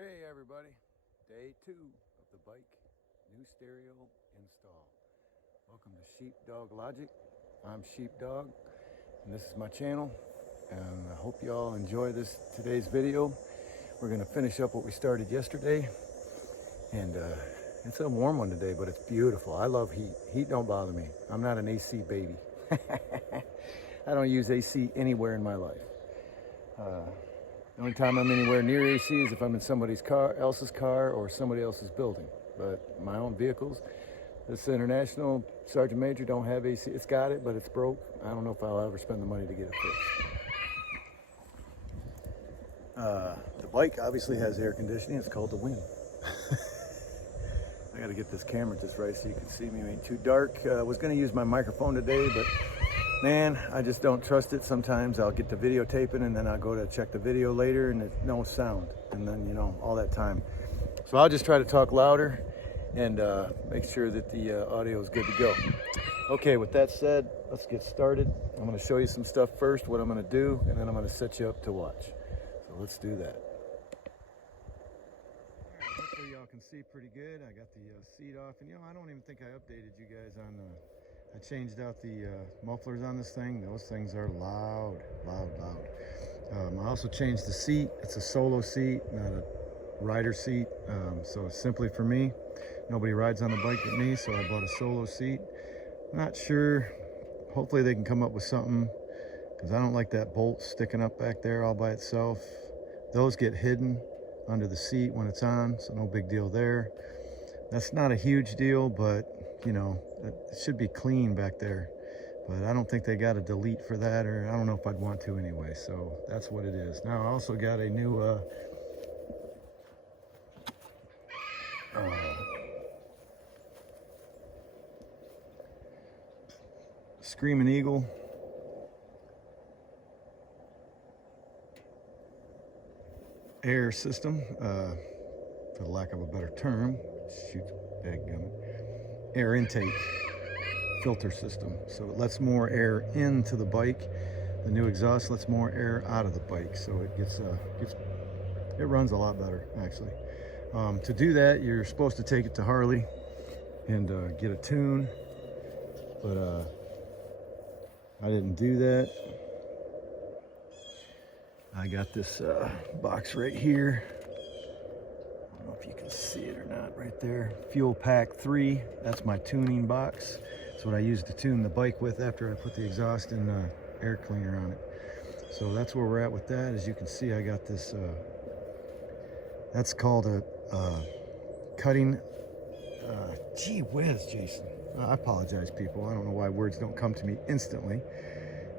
Hey everybody, day 2 of the bike new stereo install. Welcome to Sheepdog Logic. I'm Sheepdog and this is my channel, and I hope you all enjoy today's video. We're going to finish up what we started yesterday, and it's a warm one today, but it's beautiful. I love heat. Heat don't bother me. I'm not an AC baby. I don't use AC anywhere in my life. The only time I'm anywhere near AC is if I'm in somebody's car, else's car, or somebody else's building. But my own vehicles, this International Sergeant Major don't have AC. It's got it, but it's broke. I don't know if I'll ever spend the money to get it fixed. The bike obviously has air conditioning. It's called the wind. I got to get this camera just right so you can see me. It ain't too dark. I was going to use my microphone today, but man, I just don't trust it. Sometimes I'll get the videotaping and then I'll go to check the video later and there's no sound. And then, you know, all that time. So I'll just try to talk louder and make sure that the audio is good to go. Okay, with that said, let's get started. I'm going to show you some stuff first, what I'm going to do, and then I'm going to set you up to watch. So let's do that. Hopefully y'all can see pretty good. I got the seat off, and you know, I don't even think I updated you guys on I changed out the mufflers on this thing. Those things are loud. I also changed the seat. It's a solo seat, not a rider seat. So it's simply for me. Nobody rides on the bike but me, so I bought a solo seat. Not sure. Hopefully they can come up with something, because I don't like that bolt sticking up back there all by itself. Those get hidden under the seat when it's on, so no big deal there. That's not a huge deal, but you know, it should be clean back there. But I don't think they got a delete for that, or I don't know if I'd want to anyway. So that's what it is. Now I also got a new Screaming Eagle air system, for the lack of a better term. Shoot, dadgummit. Air intake filter system, so it lets more air into the bike. The new exhaust lets more air out of the bike, so it it runs a lot better actually. To do that, you're supposed to take it to Harley and get a tune, but I didn't do that. I got this box right here. I don't know if you can see it or not, right there. Fuel Pack 3, that's my tuning box. That's what I use to tune the bike with after I put the exhaust and air cleaner on it. So that's where we're at with that. As you can see, I got this, that's called a cutting, gee whiz, Jason. I apologize, people. I don't know why words don't come to me instantly.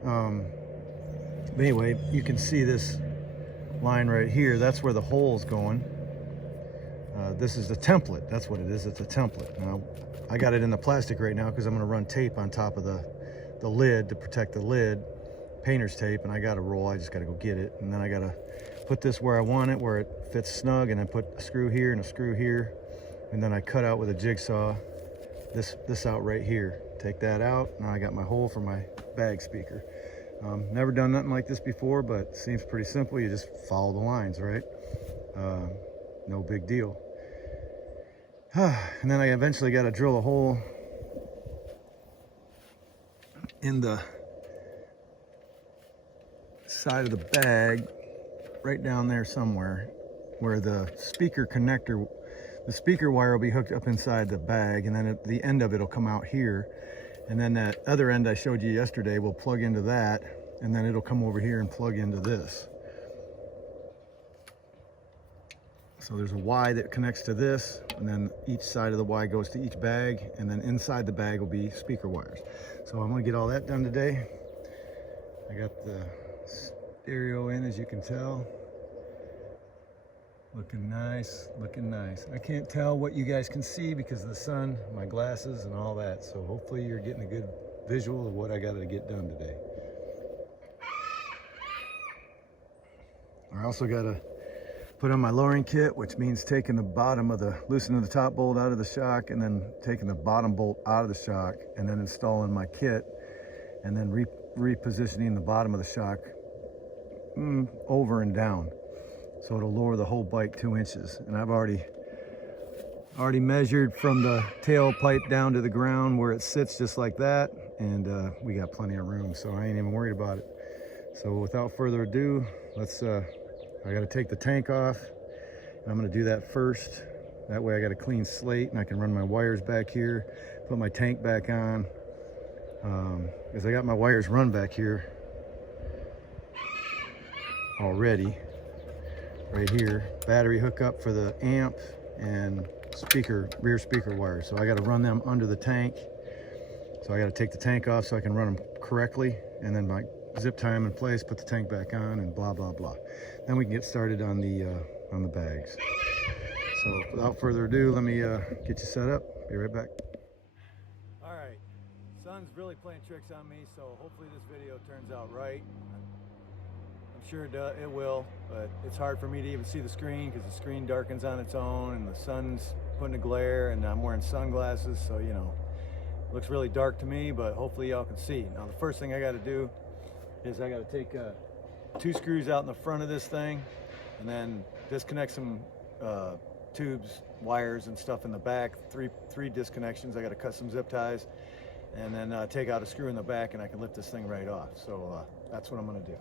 But anyway, you can see this line right here. That's where the hole's going. This is the template. That's what it is. It's a template. Now, I got it in the plastic right now because I'm going to run tape on top of the lid to protect the lid, painter's tape, and I got a roll. I just got to go get it, and then I got to put this where I want it, where it fits snug, and then put a screw here and a screw here, and then I cut out with a jigsaw this out right here. Take that out. Now I got my hole for my bag speaker. Never done nothing like this before, but it seems pretty simple. You just follow the lines, right? No big deal. And then I eventually got to drill a hole in the side of the bag, right down there somewhere, where the speaker connector, the speaker wire will be hooked up inside the bag, and then at the end of it will come out here. And then that other end I showed you yesterday will plug into that, and then it'll come over here and plug into this. So there's a Y that connects to this, and then each side of the Y goes to each bag, and then inside the bag will be speaker wires. So I'm gonna get all that done today. I got the stereo in, as you can tell. Looking nice, looking nice. I can't tell what you guys can see because of the sun, my glasses, and all that. So hopefully you're getting a good visual of what I got to get done today. I also got to put on my lowering kit, which means taking the bottom of loosening the top bolt out of the shock, and then taking the bottom bolt out of the shock, and then installing my kit, and then repositioning the bottom of the shock over and down. so it'll lower the whole bike 2 inches. And I've already measured from the tailpipe down to the ground where it sits, just like that, and we got plenty of room, so I ain't even worried about it. So without further ado, let's I got to take the tank off. I'm going to do that first. That way I got a clean slate and I can run my wires back here, put my tank back on, because I got my wires run back here already, right here. Battery hookup for the amp and rear speaker wires. So I got to run them under the tank. So I got to take the tank off so I can run them correctly, and then my zip tie them in place, put the tank back on, and blah blah blah. Then we can get started on the bags. So without further ado, let me get you set up. Be right back. All right, sun's really playing tricks on me, so hopefully this video turns out right. I'm sure it will, but it's hard for me to even see the screen because the screen darkens on its own and the sun's putting a glare, and I'm wearing sunglasses, so you know, it looks really dark to me, but hopefully y'all can see. Now the first thing I got to do is I got to take 2 screws out in the front of this thing, and then disconnect some tubes, wires and stuff in the back. Three disconnections. I got to cut some zip ties, and then take out a screw in the back, and I can lift this thing right off. So that's what I'm going to do.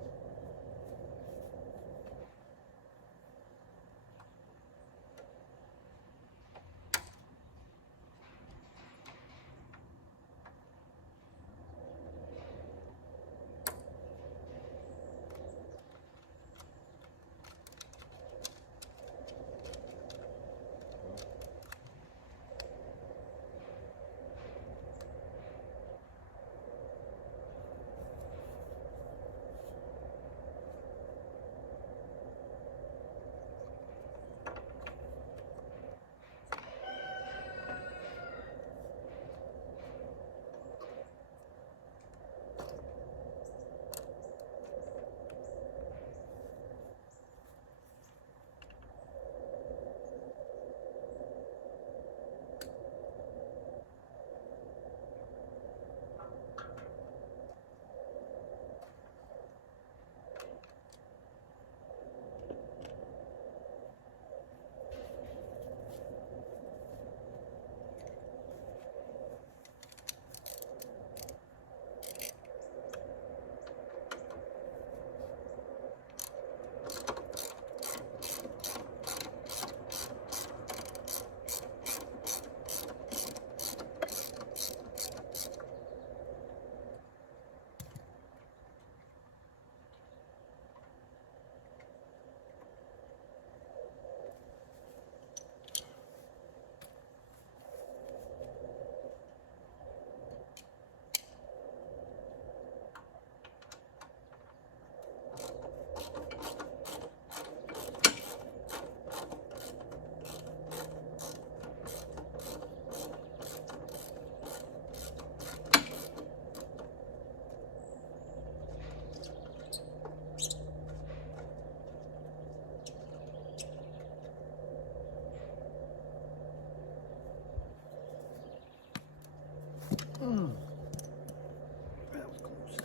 That was close.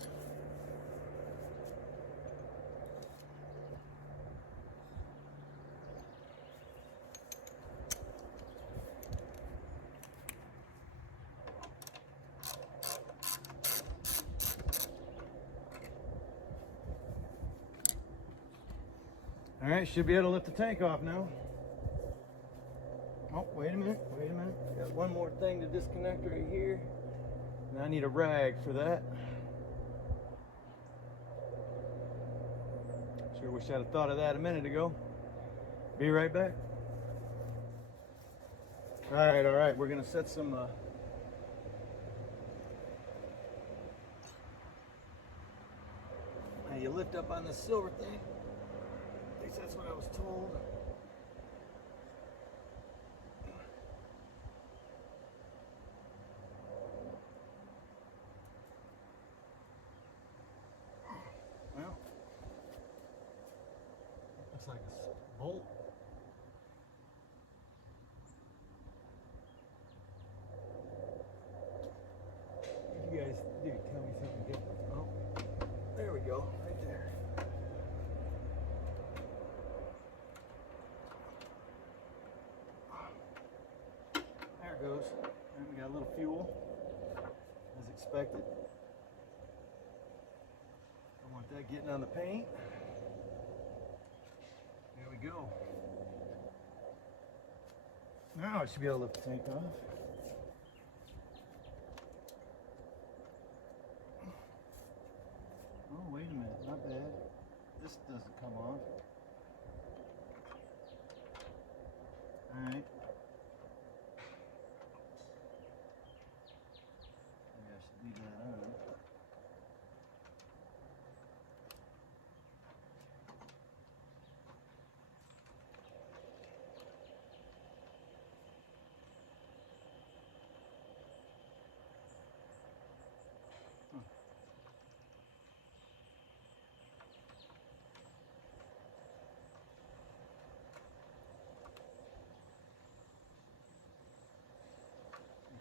All right, should be able to lift the tank off now. Oh, wait a minute. Got one more thing to disconnect right here. And I need a rag for that. Sure wish I'd have thought of that a minute ago. Be right back. All right. We're gonna set some now you lift up on this silver thing. At least that's what I was told. Well, looks like a bolt. You guys do tell me something different. Oh, there we go, right there. There it goes. And we got a little fuel, as expected. Don't want that getting on the paint. There we go. Now I should be able to lift the tank off. Oh, wait a minute, not bad. This doesn't come off. Alright. Maybe I should leave that on.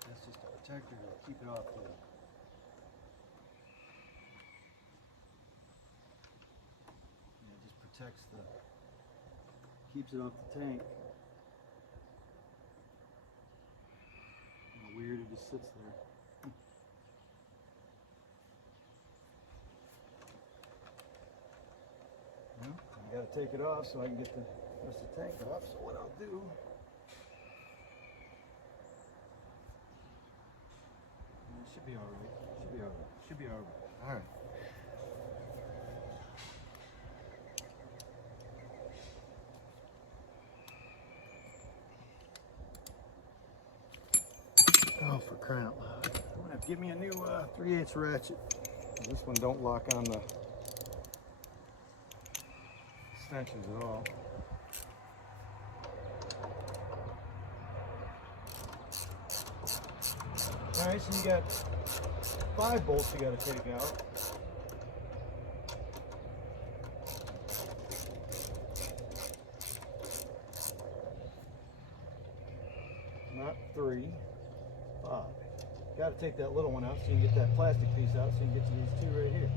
That's just a protector to keep it off the it just protects keeps it off the tank. Weird, it just sits there. Well, I gotta take it off so I can get the rest of the tank off. So what I'll do, should be all right. Should be all right. Should be all right. All right. Oh, for crying out loud! I'm gonna have to give me a new 3/8 ratchet. This one don't lock on the extensions at all. Alright, so you got 5 bolts you got to take out. Not 3, 5. Got to take that little one out so you can get that plastic piece out so you can get to these 2 right here.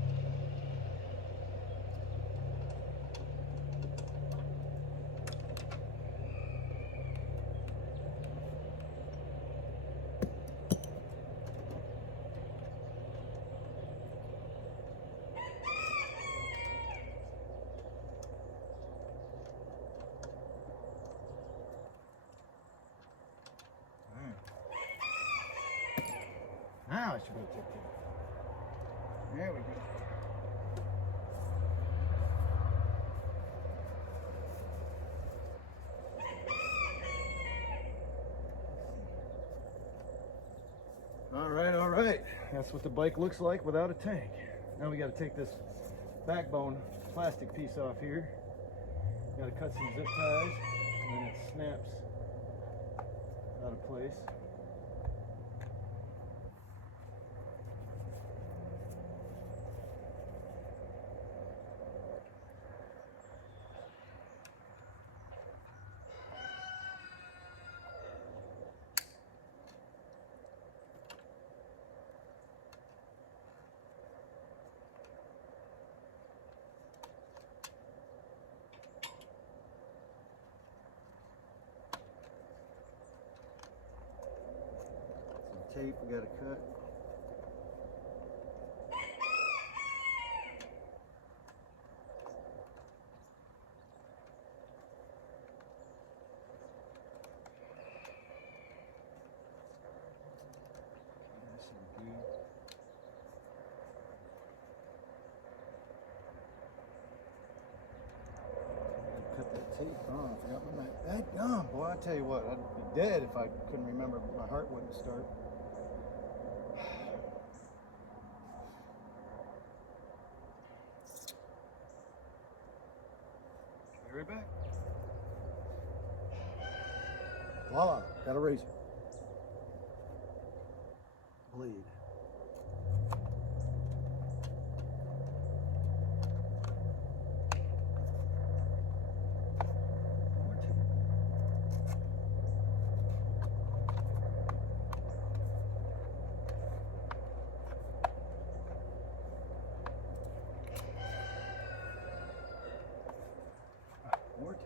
Now I should go check that. There we go. All right. That's what the bike looks like without a tank. Now we got to take this backbone plastic piece off here. Got to cut some zip ties, and then it snaps out of place. Tape we got to cut. That should be good. Cut that tape on. I forgot my that gum, boy. I tell you what, I'd be dead if I couldn't remember. My heart wouldn't start. Be right back. Voila, got a razor. Blade. More to it.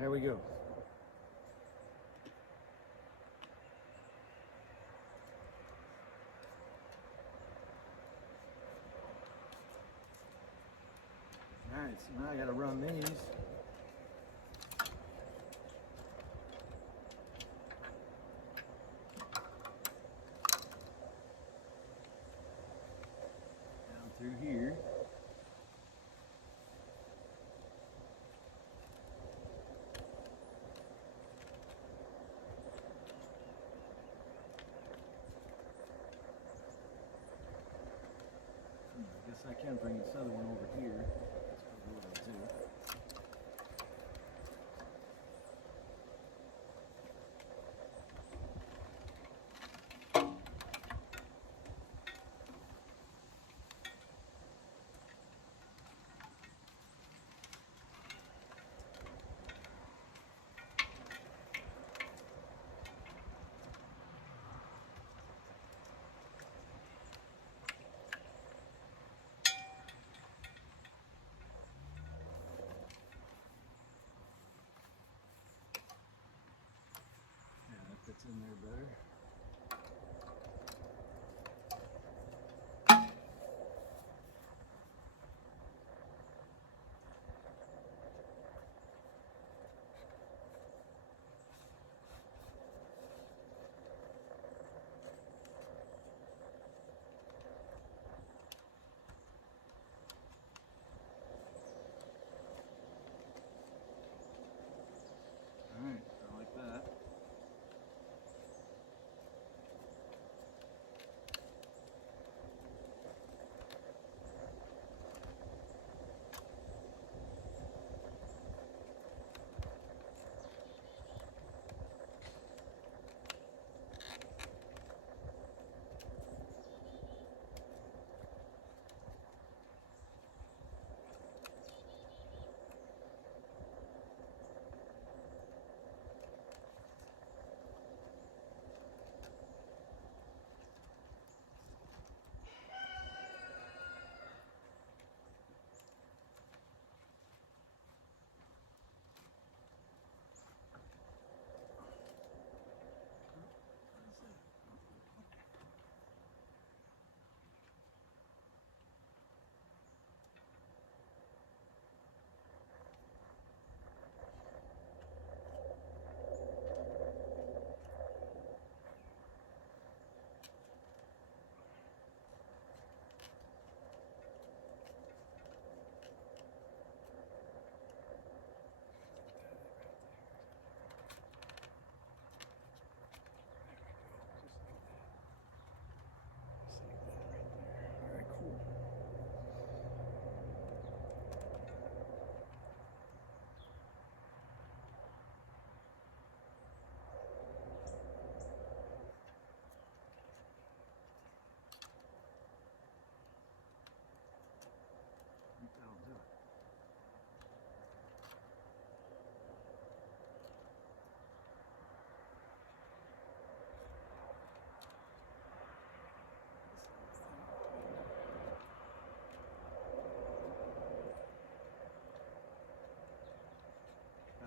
There we go. Alright, so now I gotta run these. Down through here. I guess I can bring this other one over here. That's probably what I'll do. Fits in there better. All right, I like that.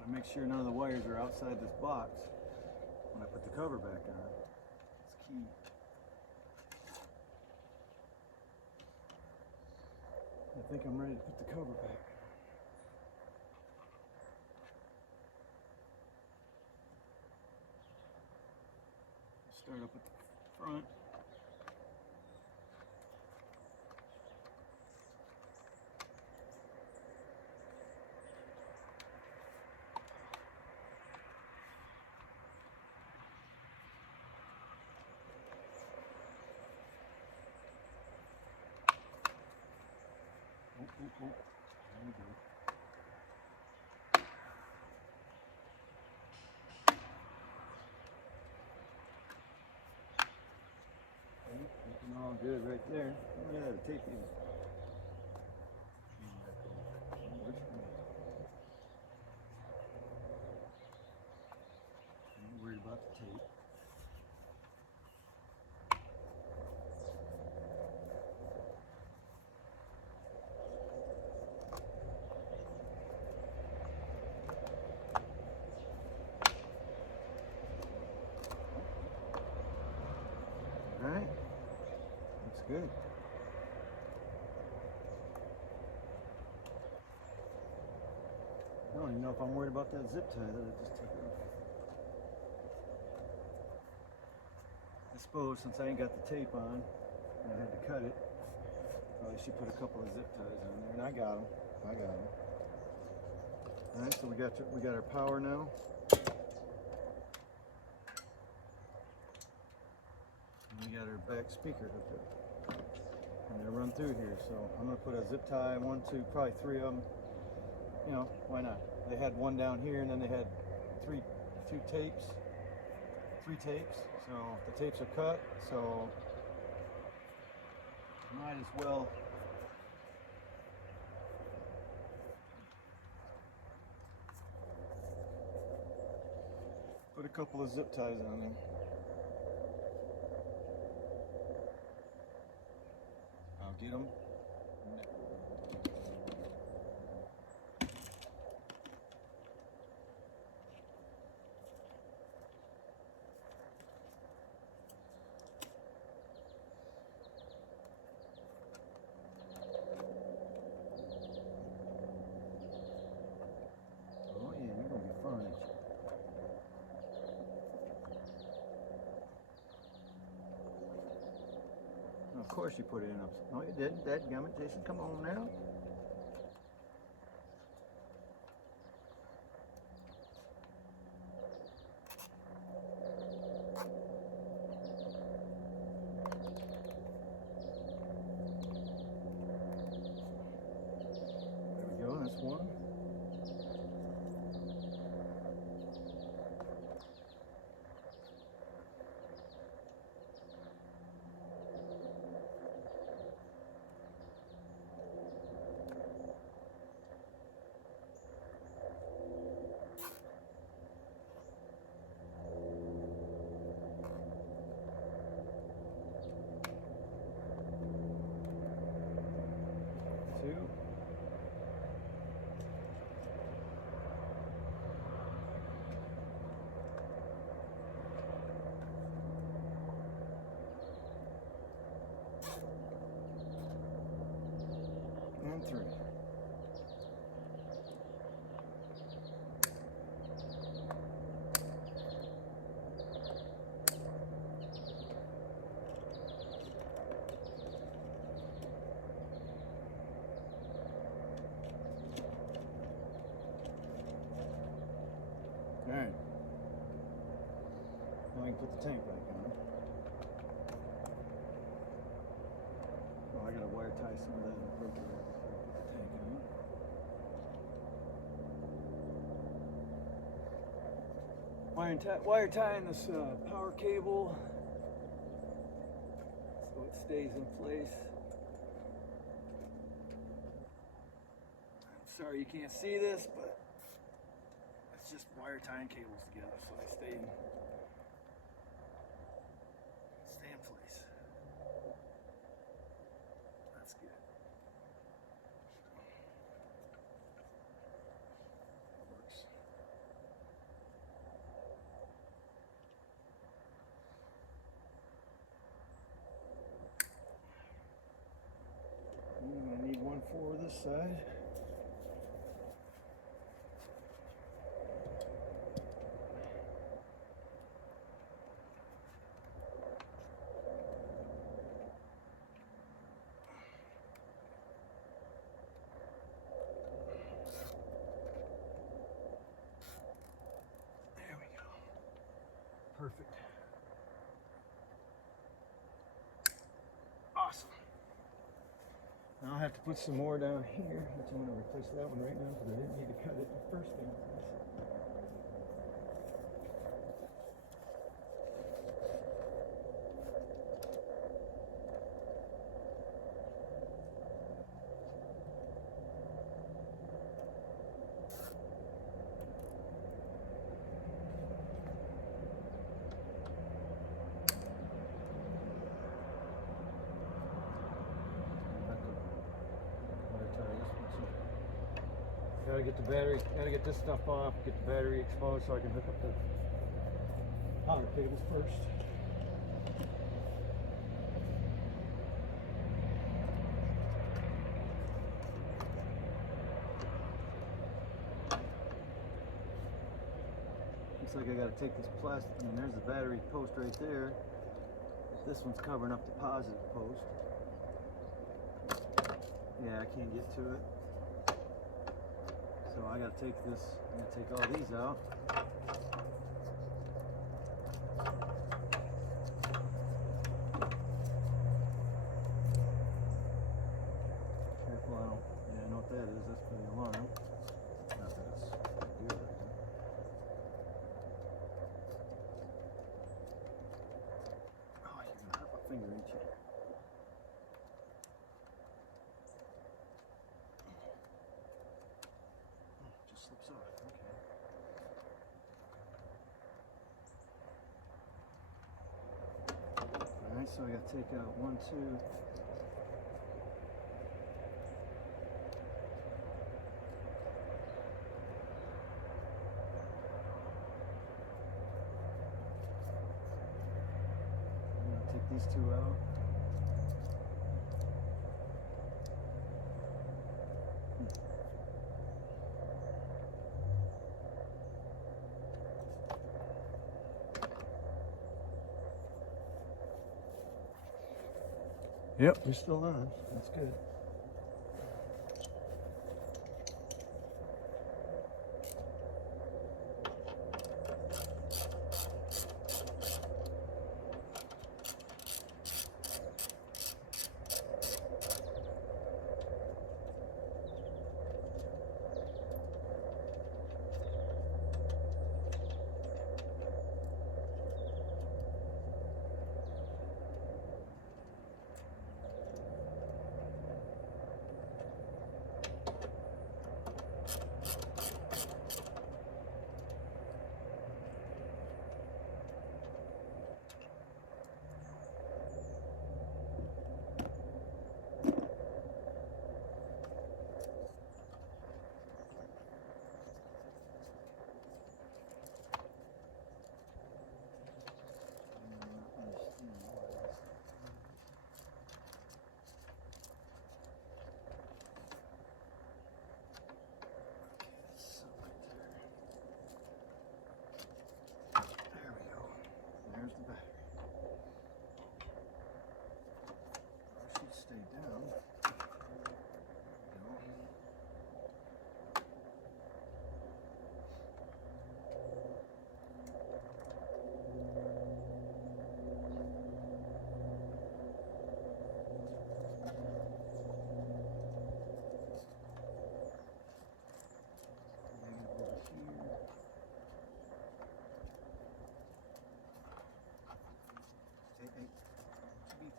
Make sure none of the wires are outside this box when I put the cover back on. It's key. I think I'm ready to put the cover back. Start up at the front. There we go. Looking all good right there. Oh yeah, the tape is. Don't worry about the tape. good. I don't even know if I'm worried about that zip tie that I just took off. I suppose since I ain't got the tape on, and I had to cut it, probably should put a couple of zip ties on there, and I got them. All right, so we got our power now. And we got our back speaker hooked up. And they run through here, so I'm gonna put a zip tie, 1, 2, probably 3 of them. You know, why not? They had one down here, and then they had three tapes. 3 tapes. So the tapes are cut, so might as well put a couple of zip ties on them. I'll get them. Oh yeah, you're gonna be fine. Of course you put it in. No, you didn't. Dadgummit, Jason, come on now. There we go, that's one. Two. And 3. Alright. Now I can put the tank back on. Oh, I gotta wire tie some of that and break it up before I put the tank on. Wire tying this power cable so it stays in place. I'm sorry you can't see this, but it's just wire tying cables together so they stay in place. That's good. Works. I need one for this side. Perfect. Awesome. Now I'll have to put some more down here, which I'm going to replace that one right now because I didn't need to cut it the first thing. Gotta get the battery, gotta get this stuff off, get the battery exposed so I can hook up the power cables first. Looks like I gotta take this plastic, and there's the battery post right there. This one's covering up the positive post. Yeah, I can't get to it. So I gotta take this, I'm gonna take all these out. Careful, I don't, yeah, I know what that is, that's for the alarm. Not that it's good right now. Oh, you're gonna hurt my finger, ain't you? Just slips off, okay. Alright, so I gotta take out 1, 2. Take these 2 out. Yep, you're still on. That's good.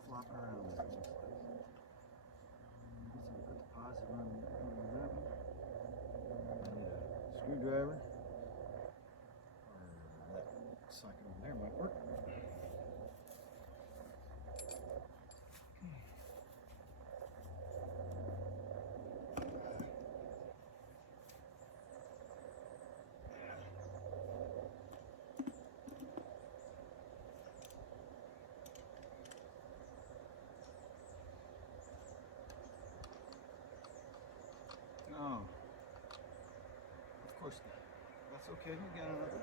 Flopping around there. So we put the positive on that one. I need a screwdriver. Or that socket over there might work. Oh, of course not. That's okay, we got another.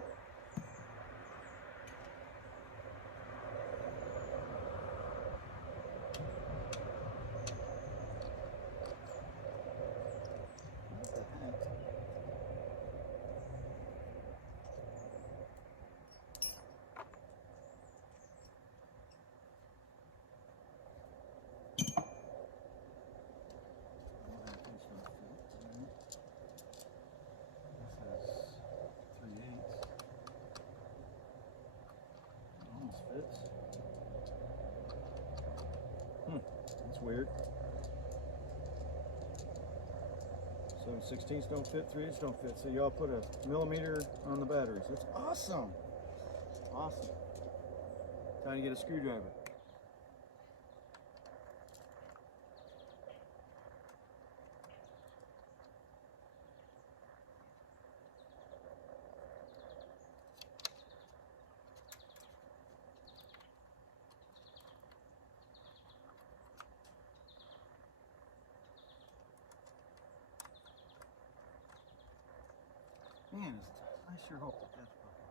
That's weird. 7/16 don't fit, 3/8 don't fit. So y'all put a millimeter on the batteries. That's awesome. Awesome. Time to get a screwdriver. Man, I sure hope that that's broken.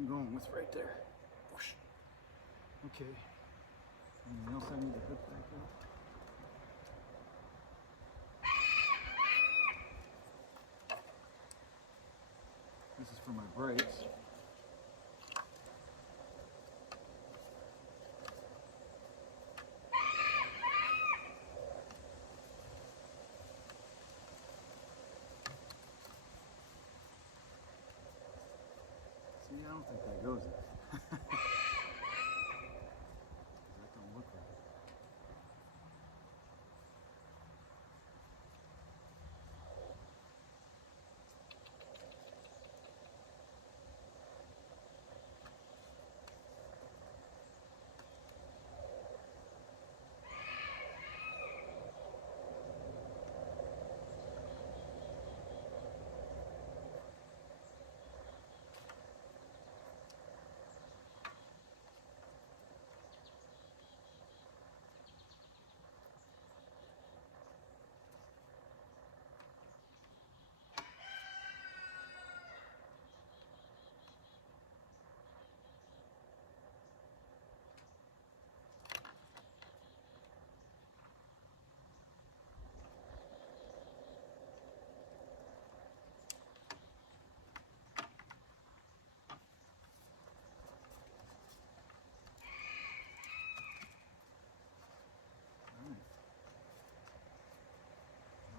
I'm going with right there. Whoosh. Okay. Anything else I need to hook back up? This is for my brakes. See, I don't think that goes there. That don't look right.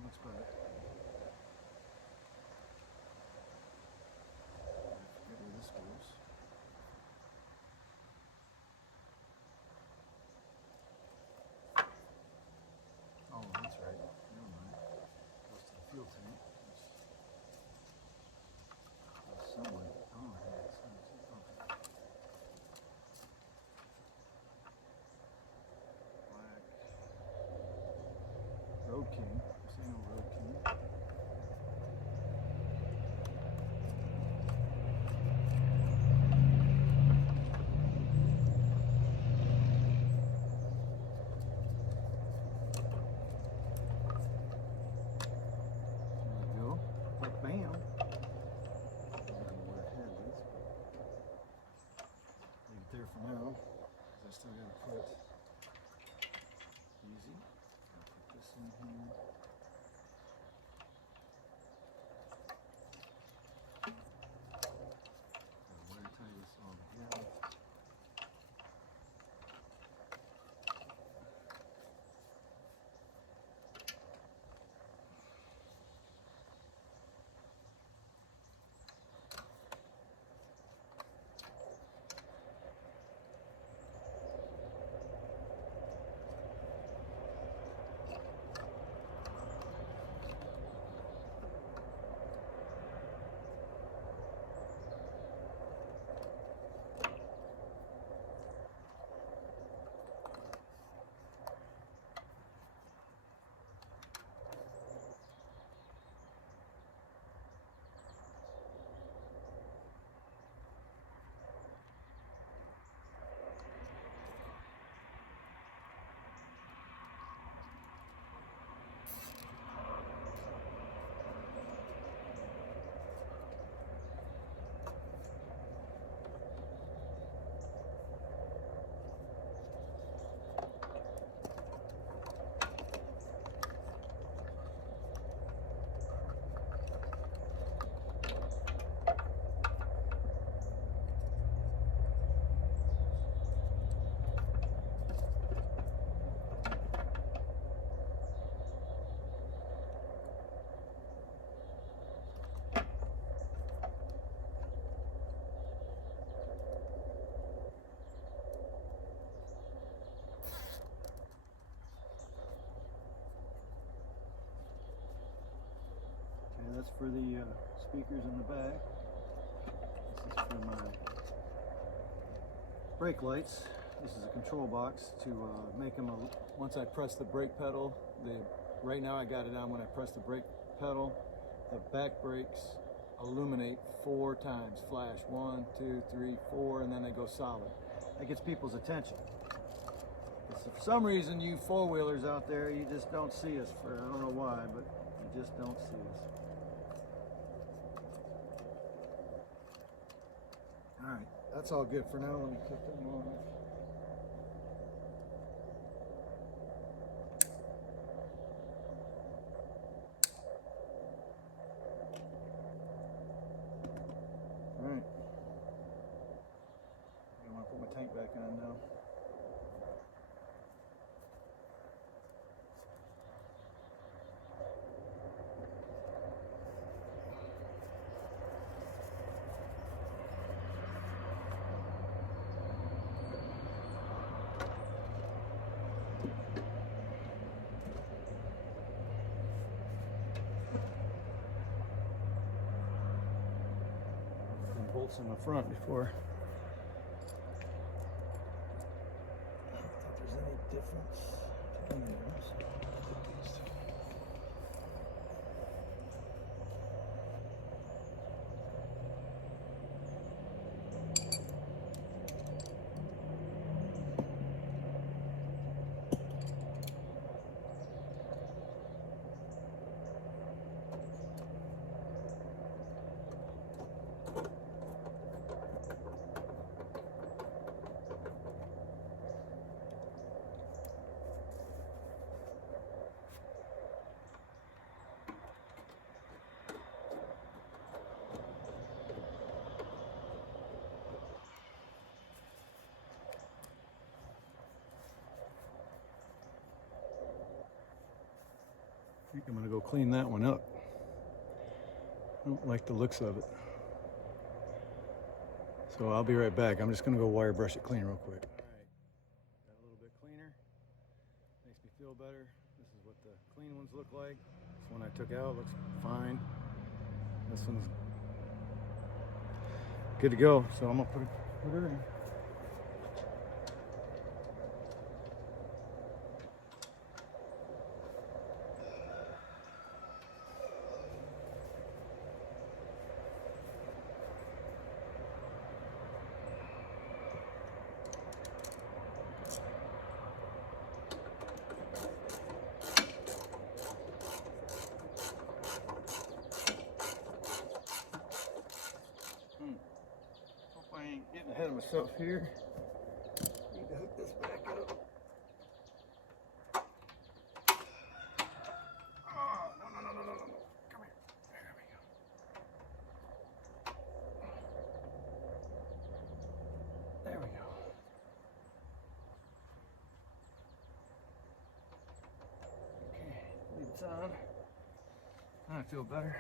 Looks better. I forget where this goes. Oh, that's right. Never mind. Goes to the fuel tank. Goes somewhere. Oh, yeah. Okay. Black. Road King. This ain't no Road King. There we go. Bam. I don't know where it had this, but leave it there for now. Because I still got to put easy. I'll put this in here. Wire tie this all together. That's for the speakers in the back. This is for my brake lights. This is a control box to make them, once I press the brake pedal, right now I got it on when I press the brake pedal, the back brakes illuminate 4 times, flash 1, 2, 3, 4, and then they go solid. That gets people's attention. So for some reason, you four-wheelers out there, you just don't see us. I don't know why, but you just don't see us. All right, that's all good for now. Let me click them on. All right. I want to put my tank back on now. Bolts in the front before. I don't think there's any difference between those. I think I'm going to go clean that one up. I don't like the looks of it. So I'll be right back. I'm just going to go wire brush it clean real quick. All right, got a little bit cleaner. Makes me feel better. This is what the clean ones look like. This one I took out looks fine. This one's good to go. So I'm going to put her in. Hope I ain't getting ahead of myself here. Need to hook this back up. Oh, no. Come here. There we go. There we go. Okay, leave it on. I feel better.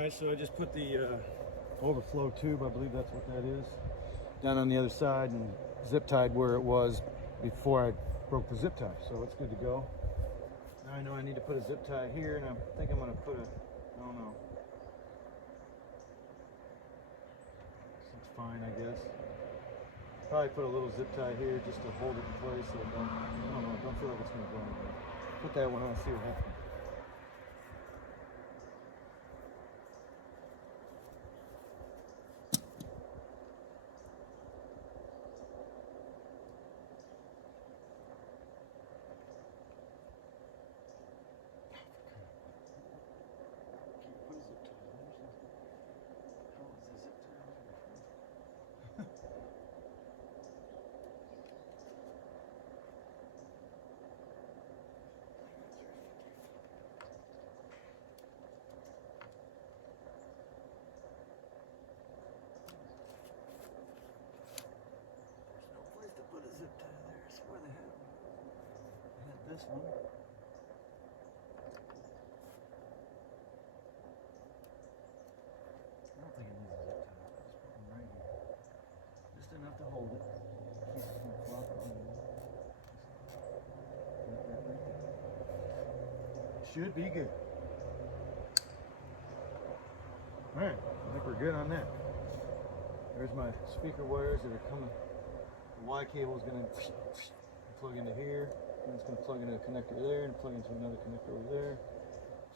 Alright, so I just put the overflow tube, I believe that's what that is, down on the other side and zip tied where it was before I broke the zip tie, so it's good to go. Now I know I need to put a zip tie here, and I think I'm going to put a, I don't know. This looks fine, I guess. Probably put a little zip tie here just to hold it in place so it don't, I don't know, don't feel like it's going to go anywhere. Put that one on, see what happens. Put a zip tie there. I swear they had this one. I don't think it needs a zip tie. Just put one right here. Just enough to hold it. Keep it from flopping on. Got that right there. Should be good. Alright, I think we're good on that. There's my speaker wires that are coming. The Y cable is going to plug into here, and it's going to plug into a connector there, and plug into another connector over there.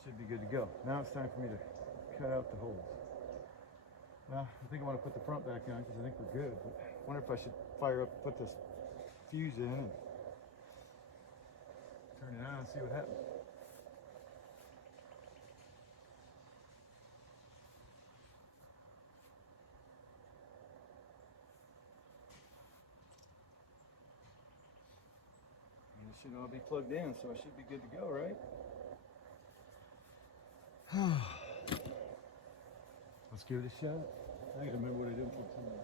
Should be good to go. Now it's time for me to cut out the holes. Well, I think I want to put the front back on because I think we're good. But I wonder if I should fire up, put this fuse in, and turn it on and see what happens. Should all be plugged in, so I should be good to go, right? Let's give it a shot. I gotta remember what I did for tonight.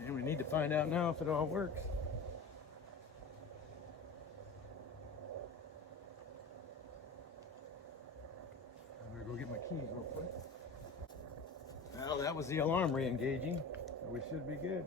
And we need to find out now if it all works. Go get my keys real quick. Well, that was the alarm re-engaging, so we should be good.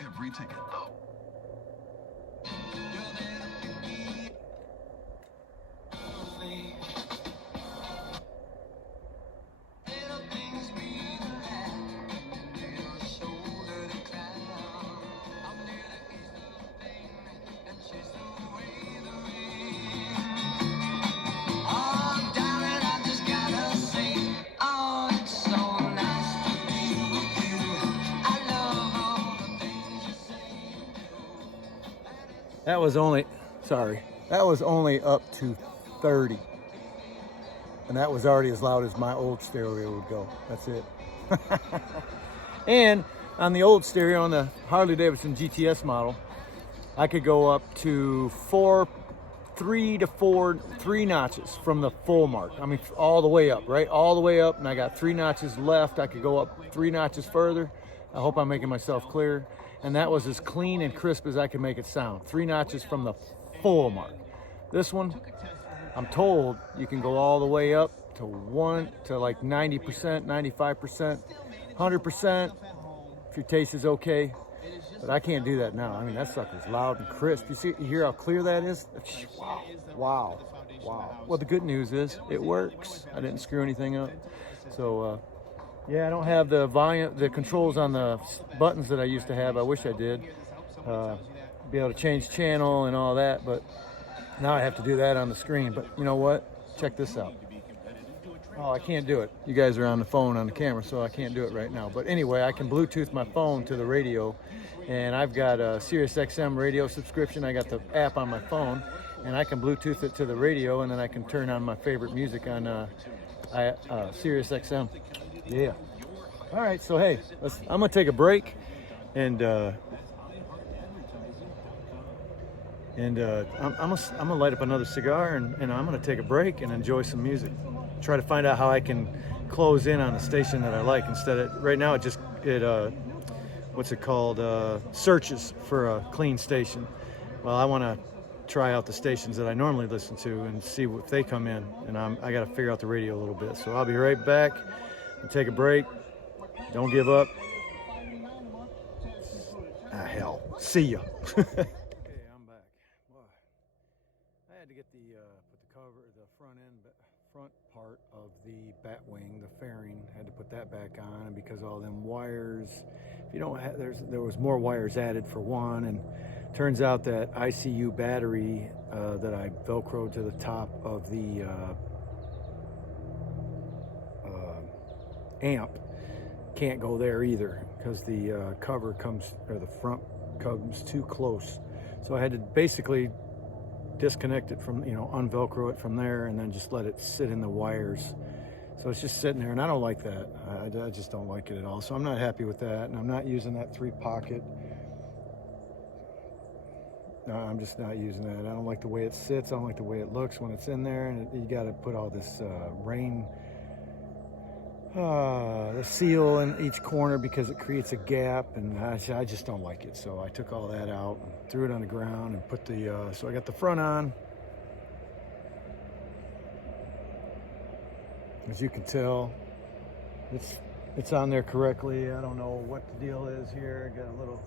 Every ticket. That was only, sorry, that was only up to 30. And that was already as loud as my old stereo would go. That's it. And on the old stereo, on the Harley Davidson GTS model, I could go up to three notches from the full mark. I mean, all the way up, right? All the way up, and I got 3 notches left. I could go up 3 notches further. I hope I'm making myself clear. And that was as clean and crisp as I could make it sound. 3 notches from the full mark. This one, I'm told you can go all the way up to like 90%, 95%, 100% if your taste is okay. But I can't do that now. I mean, that sucker's loud and crisp. You hear how clear that is? Wow. Well, the good news is it works. I didn't screw anything up. So, yeah, I don't have the volume, the controls on the buttons that I used to have. I wish I did. Be able to change channel and all that, but now I have to do that on the screen. But you know what? Check this out. Oh, I can't do it. You guys are on the phone on the camera, so I can't do it right now. But anyway, I can Bluetooth my phone to the radio, and I've got a Sirius XM radio subscription. I got the app on my phone, and I can Bluetooth it to the radio, and then I can turn on my favorite music on Sirius XM. Yeah. All right, so hey, I'm gonna take a break, and I'm gonna light up another cigar, and I'm gonna take a break and enjoy some music. Try to find out how I can close in on a station that I like instead of right now. What's it called? Searches for a clean station. Well, I want to try out the stations that I normally listen to and see if they come in. And I got to figure out the radio a little bit. So I'll be right back and take a break. Don't give up. Hell. See ya. Okay, I'm back. Well, I had to get put the cover, the front part of the bat wing, the fairing, had to put that back on, and because all them wires, if you don't have, there was more wires added for one, and turns out that ICU battery that I velcroed to the top of the amp can't go there either because the cover comes, or the front comes too close. So I had to basically disconnect it from, unvelcro it from there and then just let it sit in the wires. So it's just sitting there, and I don't like that. I just don't like it at all. So I'm not happy with that, and I'm not using that 3-pocket. No, I'm just not using that. I don't like the way it sits. I don't like the way it looks when it's in there, and you got to put all this the seal in each corner because it creates a gap, and I just don't like it. So I took all that out and threw it on the ground and put so I got the front on. As you can tell, it's on there correctly. I don't know what the deal is here. I got a little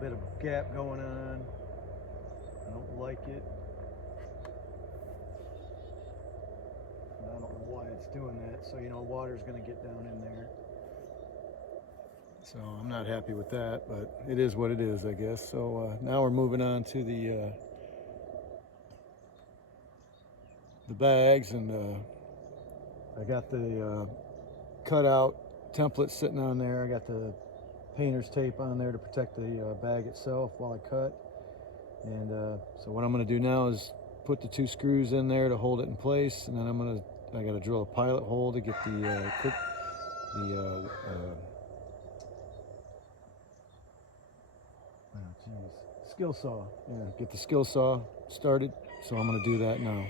bit of gap going on. I don't like it. I don't know why it's doing that. So, water's going to get down in there. So I'm not happy with that, but it is what it is, I guess. So now we're moving on to the bags, and I got the cutout template sitting on there. I got the painter's tape on there to protect the bag itself while I cut. And so what I'm going to do now is put the 2 screws in there to hold it in place, and then I got to drill a pilot hole to get the skill saw. Yeah, get the skill saw started. So I'm going to do that now.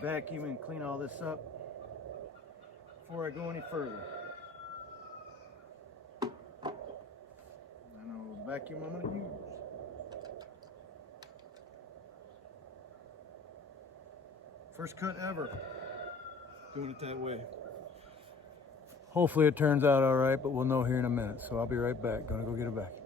vacuum and clean all this up before I go any further. I know the vacuum I'm going to use. First cut ever. Doing it that way. Hopefully it turns out all right, but we'll know here in a minute. So I'll be right back. Gonna go get a vacuum.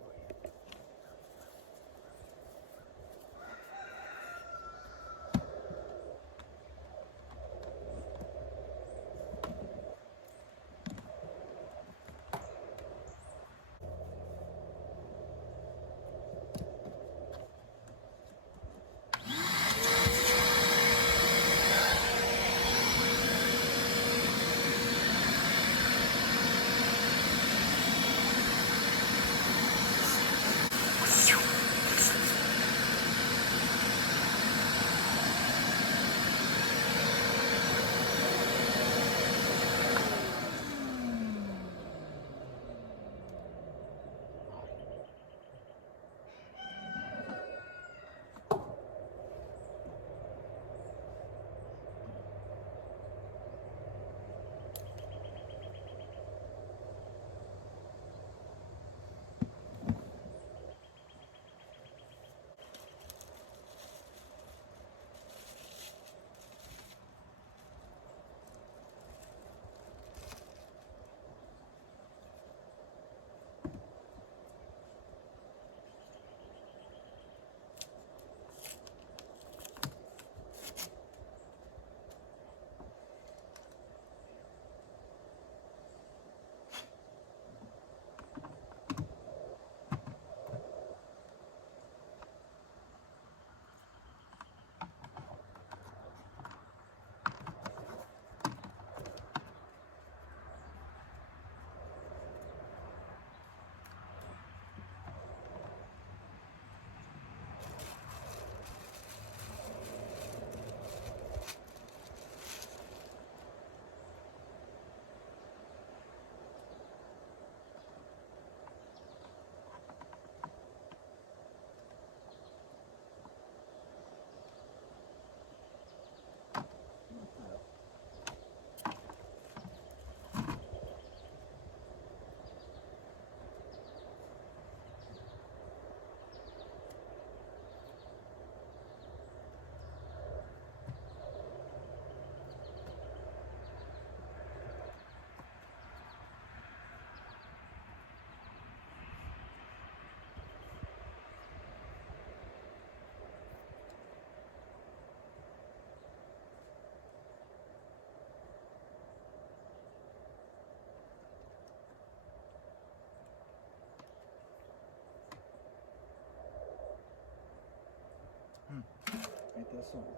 Ain't that something?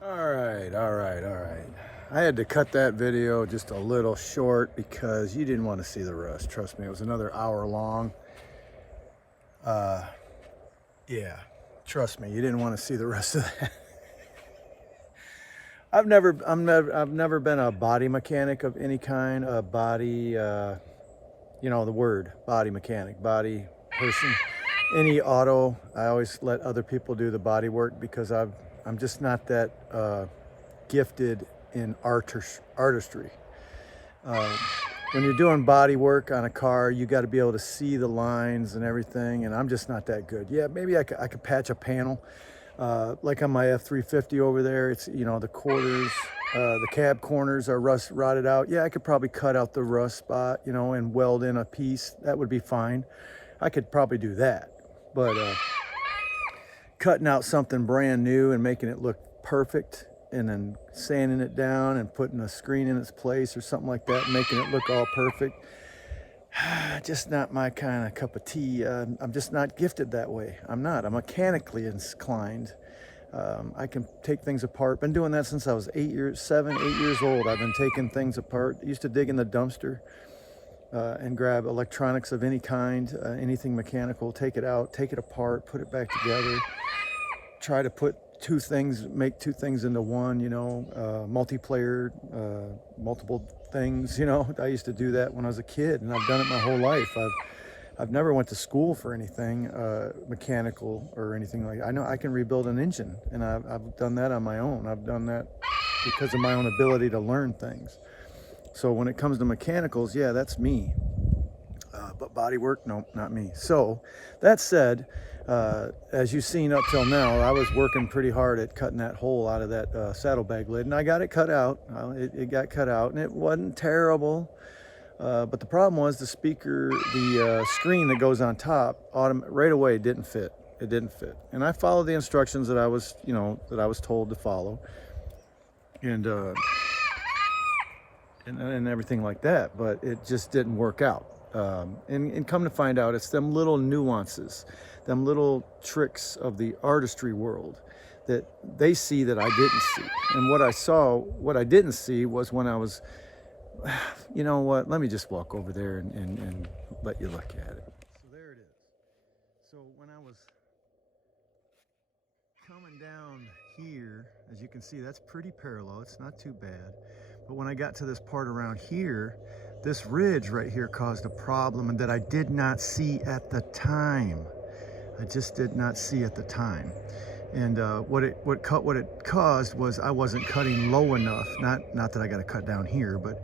All right. I had to cut that video just a little short because you didn't want to see the rust. Trust me, it was another hour long. Yeah, trust me, you didn't want to see the rest of that. I've never been a body mechanic of any kind. A body, you know the word, body mechanic, body person. Any auto, I always let other people do the body work because I'm just not that gifted in artistry. When you're doing body work on a car, you got to be able to see the lines and everything, and I'm just not that good. Yeah, maybe I could patch a panel, like on my F-350 over there. It's, you know, the quarters, the cab corners are rotted out. Yeah, I could probably cut out the rust spot, you know, and weld in a piece. That would be fine. I could probably do that. But cutting out something brand new and making it look perfect and then sanding it down and putting a screen in its place or something like that, making it look all perfect, just not my kind of cup of tea. I'm just not gifted that way. I'm mechanically inclined. I can take things apart. Been doing that since I was 7, 8 years old. I've been taking things apart. Used to dig in the dumpster and grab electronics of any kind, anything mechanical, take it out, take it apart, put it back together, try to make two things into one, you know, multiplayer, multiple things, you know. I used to do that when I was a kid, and I've done it my whole life. I've never went to school for anything mechanical or anything like that. I know I can rebuild an engine, and I've done that on my own. I've done that because of my own ability to learn things. So when it comes to mechanicals, yeah, that's me. But body work, no, not me. So that said, as you've seen up till now, I was working pretty hard at cutting that hole out of that saddlebag lid, and I got it cut out. It got cut out, and it wasn't terrible. But the problem was the speaker, the screen that goes on top, right away didn't fit. It didn't fit, and I followed the instructions that I was, that I was told to follow, and everything like that. But it just didn't work out. And come to find out, it's them little nuances, them little tricks of the artistry world that they see that I didn't see. And what I didn't see was when I was, you know what, let me just walk over there and let you look at it. So there it is. So when I was coming down here, as you can see, that's pretty parallel. It's not too bad. But when I got to this part around here, this ridge right here caused a problem, and that I did not see at the time. I just did not see at the time. And what it caused was I wasn't cutting low enough. Not that I got to cut down here, but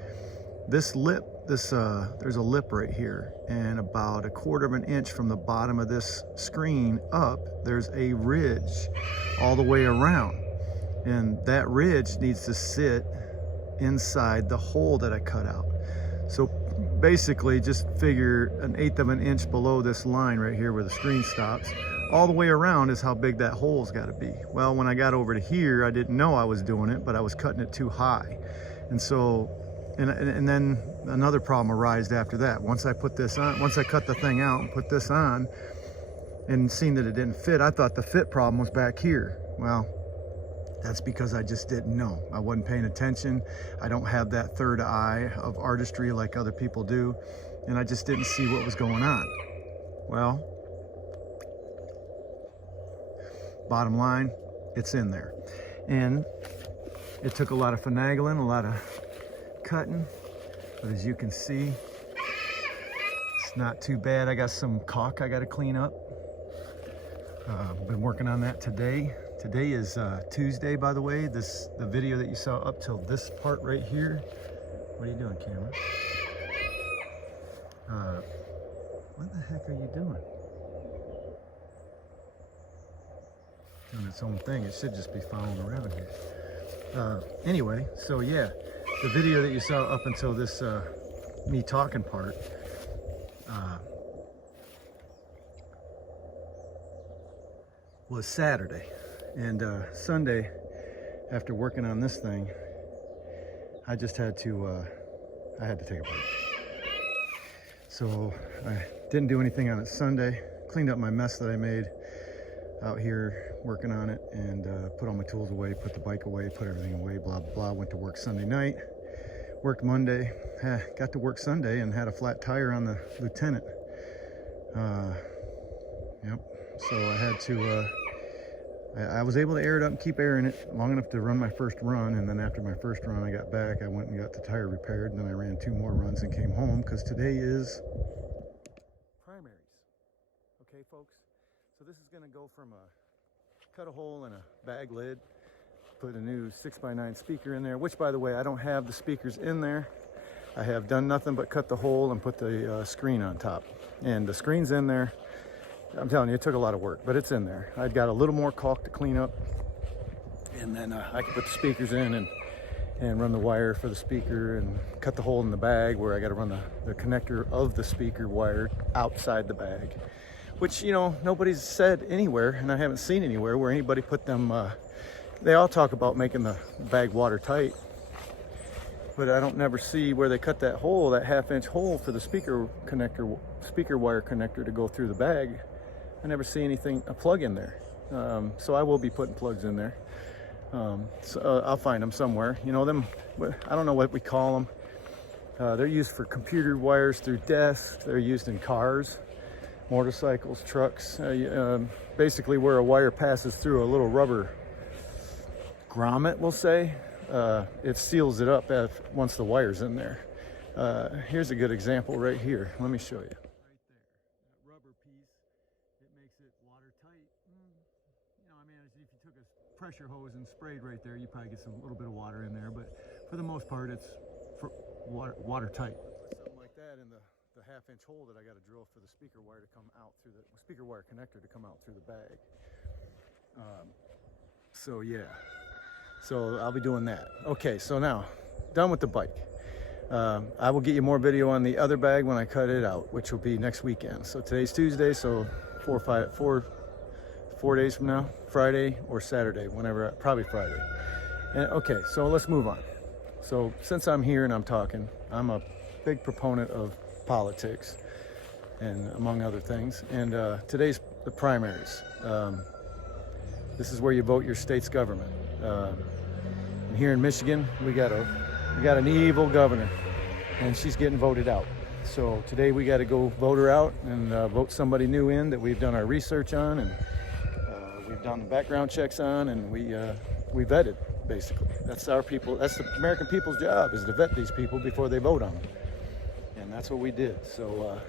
this lip, there's a lip right here, and about 1/4 of an inch from the bottom of this screen up, there's a ridge all the way around, and that ridge needs to sit inside the hole that I cut out. So basically, just figure 1/8 of an inch below this line right here where the screen stops, all the way around is how big that hole's got to be. Well, when I got over to here, I didn't know I was doing it, but I was cutting it too high. And so, and then another problem arose after that. Once I put this on, once I cut the thing out and put this on and seen that it didn't fit, I thought the fit problem was back here. Well, that's because I just didn't know. I wasn't paying attention. I don't have that third eye of artistry like other people do, and I just didn't see what was going on. Well, bottom line, it's in there. And it took a lot of finagling, a lot of cutting, but as you can see, it's not too bad. I got some caulk I got to clean up. Been working on that today. Today is Tuesday, by the way. The video that you saw up till this part right here. What are you doing, camera? What the heck are you doing? Doing its own thing. It should just be following around here. Anyway, so yeah, the video that you saw up until this me talking part, was Saturday. And Sunday, after working on this thing, I just had to, I had to take a break. So I didn't do anything on it Sunday, cleaned up my mess that I made out here working on it, and put all my tools away, put the bike away, put everything away, blah, blah, blah. Went to work Sunday night, worked Monday, got to work Sunday and had a flat tire on the Lieutenant. Yep, so I had to, I was able to air it up and keep airing it long enough to run my first run, and then after my first run I got back, I went and got the tire repaired, and then I ran 2 more runs and came home, because today is primaries. Okay, folks, so this is going to go from cut a hole in a bag lid, put a new 6x9 speaker in there, which, by the way, I don't have the speakers in there. I have done nothing but cut the hole and put the screen on top, and the screen's in there. I'm telling you, it took a lot of work, but it's in there. I've got a little more caulk to clean up, and then I can put the speakers in and run the wire for the speaker, and cut the hole in the bag where I got to run the connector of the speaker wire outside the bag, which, you know, nobody's said anywhere, and I haven't seen anywhere where anybody put them, they all talk about making the bag watertight, but I don't never see where they cut that hole, that 1/2 inch hole for the speaker wire connector to go through the bag. I never see anything, a plug in there. So I will be putting plugs in there. So I'll find them somewhere. You know, them, I don't know what we call them. They're used for computer wires through desks. They're used in cars, motorcycles, trucks. Basically where a wire passes through a little rubber grommet, we'll say. It seals it up once the wire's in there. Here's a good example right here. Let me show you. this pressure hose and sprayed right there. You probably get some little bit of water in there, but for the most part, it's for watertight. Put something like that in the half-inch hole that I got to drill for the speaker wire to come out through the speaker wire connector to come out through the bag. So yeah, so I'll be doing that. Okay, so now done with the bike. I will get you more video on the other bag when I cut it out, which will be next weekend. So today's Tuesday, so 4 days from now, Friday or Saturday, whenever, probably Friday. And okay, so let's move on. So since I'm here and I'm talking, I'm a big proponent of politics, and among other things. And today's the primaries. This is where you vote your state's government. And here in Michigan, we got an evil governor, and she's getting voted out. So today we got to go vote her out and vote somebody new in that we've done our research on, and we've done the background checks on, and we vetted, basically. That's our people. That's the American people's job, is to vet these people before they vote on them. And that's what we did. So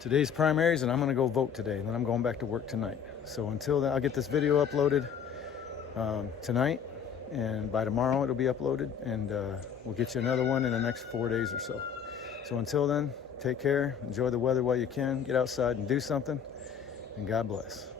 today's primaries, and I'm going to go vote today. Then I'm going back to work tonight. So until then, I'll get this video uploaded tonight, and by tomorrow it'll be uploaded, and we'll get you another one in the next 4 days or so. So until then, take care, enjoy the weather while you can, get outside and do something, and God bless.